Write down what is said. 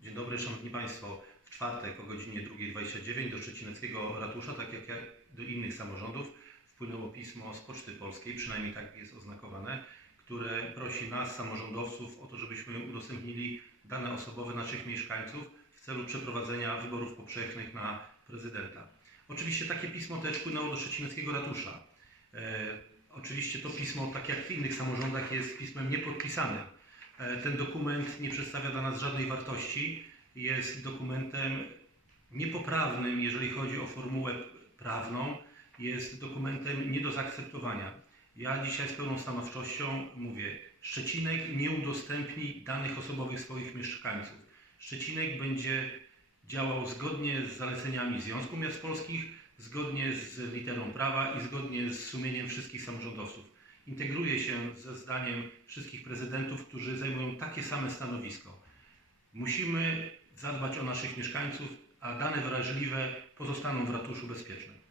Dzień dobry, Szanowni Państwo. W czwartek o godzinie 2.29 do Szczecineckiego Ratusza, tak jak do innych samorządów, wpłynęło pismo z Poczty Polskiej, przynajmniej tak jest oznakowane, które prosi nas, samorządowców, o to, żebyśmy udostępnili dane osobowe naszych mieszkańców w celu przeprowadzenia wyborów powszechnych na prezydenta. Oczywiście takie pismo też wpłynęło do Szczecineckiego Ratusza. E, oczywiście to pismo, tak jak w innych samorządach, jest pismem niepodpisanym. E, Ten dokument nie przedstawia dla nas żadnej wartości, jest dokumentem niepoprawnym, jeżeli chodzi o formułę prawną, jest dokumentem nie do zaakceptowania. Ja dzisiaj z pełną stanowczością mówię, Szczecinek nie udostępni danych osobowych swoich mieszkańców. Szczecinek będzie działał zgodnie z zaleceniami Związku Miast Polskich, zgodnie z literą prawa i zgodnie z sumieniem wszystkich samorządowców. Integruje się ze zdaniem wszystkich prezydentów, którzy zajmują takie same stanowisko. Musimy zadbać o naszych mieszkańców, a dane wrażliwe pozostaną w ratuszu bezpieczne.